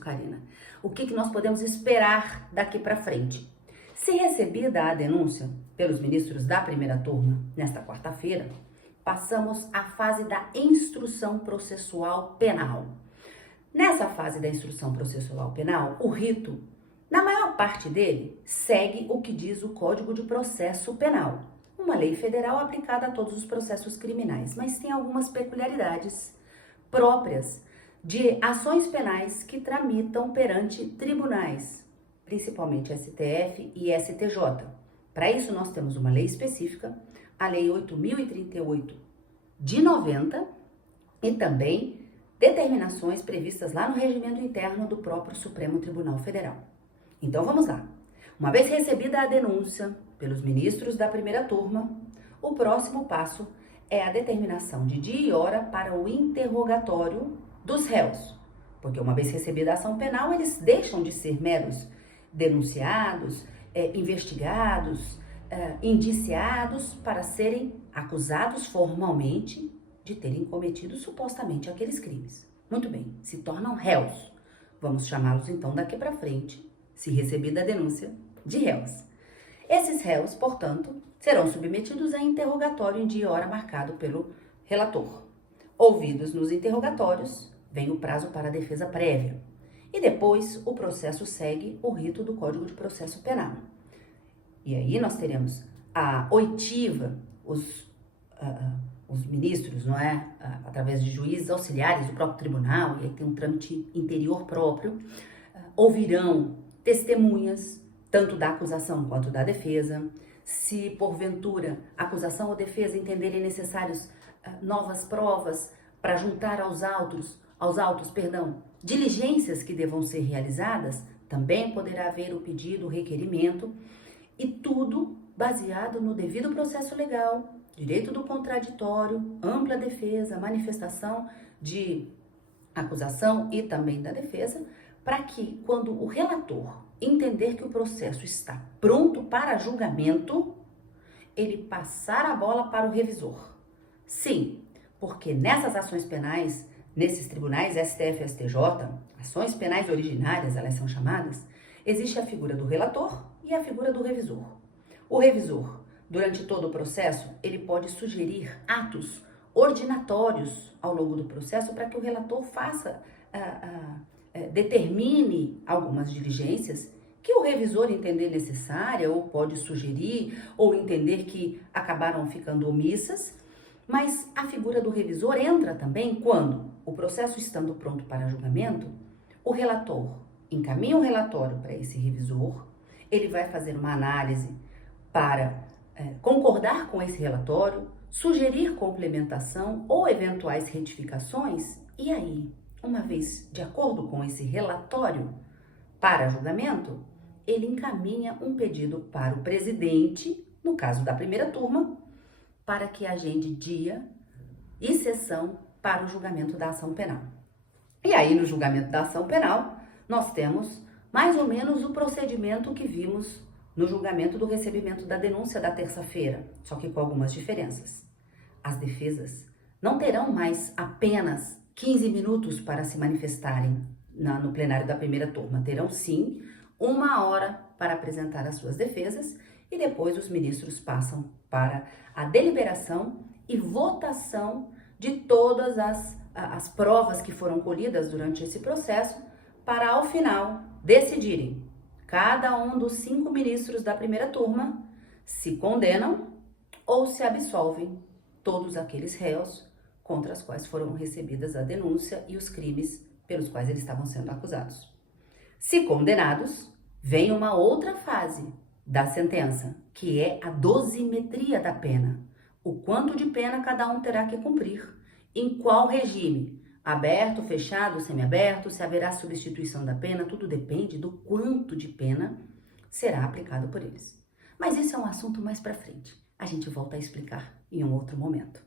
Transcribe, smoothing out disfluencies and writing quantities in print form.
Karina, o que nós podemos esperar daqui para frente? Se recebida a denúncia pelos ministros da primeira turma nesta quarta-feira, passamos à fase da instrução processual penal. Nessa fase da instrução processual penal, o rito, na maior parte dele, segue o que diz o Código de Processo Penal, uma lei federal aplicada a todos os processos criminais, mas tem algumas peculiaridades próprias de ações penais que tramitam perante tribunais, principalmente STF e STJ. Para isso, nós temos uma lei específica, a Lei 8.038 de 90, e também determinações previstas lá no regimento interno do próprio Supremo Tribunal Federal. Então, vamos lá. Uma vez recebida a denúncia pelos ministros da primeira turma, o próximo passo é a determinação de dia e hora para o interrogatório dos réus, porque uma vez recebida a ação penal, eles deixam de ser meros denunciados, investigados, indiciados para serem acusados formalmente de terem cometido supostamente aqueles crimes. Muito bem, se tornam réus. Vamos chamá-los então daqui para frente, se recebida a denúncia, de réus. Esses réus, portanto, serão submetidos a interrogatório em dia e hora marcado pelo relator. Ouvidos nos interrogatórios, vem o prazo para a defesa prévia. E depois o processo segue o rito do Código de Processo Penal. E aí nós teremos a oitiva, os ministros, não é? Através de juízes auxiliares do próprio tribunal, e aí tem um trâmite interior próprio, ouvirão testemunhas, tanto da acusação quanto da defesa. Se porventura a acusação ou defesa entenderem necessários novas provas para juntar aos autos, diligências que devam ser realizadas, também poderá haver o pedido, o requerimento, e tudo baseado no devido processo legal, direito do contraditório, ampla defesa, manifestação de acusação e também da defesa, para que, quando o relator entender que o processo está pronto para julgamento, ele passar a bola para o revisor. Sim, porque nessas ações penais, nesses tribunais STF e STJ, ações penais originárias, elas são chamadas, existe a figura do relator e a figura do revisor. O revisor, durante todo o processo, ele pode sugerir atos ordinatórios ao longo do processo para que o relator faça, determine algumas diligências que o revisor entender necessária, ou pode sugerir, ou entender que acabaram ficando omissas. Mas a figura do revisor entra também quando, o processo estando pronto para julgamento, o relator encaminha o relatório para esse revisor, ele vai fazer uma análise para concordar com esse relatório, sugerir complementação ou eventuais retificações, e aí, uma vez de acordo com esse relatório para julgamento, ele encaminha um pedido para o presidente, no caso da primeira turma, para que agende dia e sessão para o julgamento da ação penal. E aí, no julgamento da ação penal, nós temos mais ou menos o procedimento que vimos no julgamento do recebimento da denúncia da terça-feira, só que com algumas diferenças. As defesas não terão mais apenas 15 minutos para se manifestarem no plenário da primeira turma, terão sim 1 hora para apresentar as suas defesas, e depois os ministros passam para a deliberação e votação de todas as provas que foram colhidas durante esse processo, para ao final decidirem, cada um dos 5 ministros da primeira turma, se condenam ou se absolvem todos aqueles réus contra os quais foram recebidas a denúncia e os crimes pelos quais eles estavam sendo acusados. Se condenados, vem uma outra fase da sentença, que é a dosimetria da pena. O quanto de pena cada um terá que cumprir, em qual regime, aberto, fechado, semiaberto, se haverá substituição da pena, tudo depende do quanto de pena será aplicado por eles. Mas isso é um assunto mais para frente. A gente volta a explicar em um outro momento.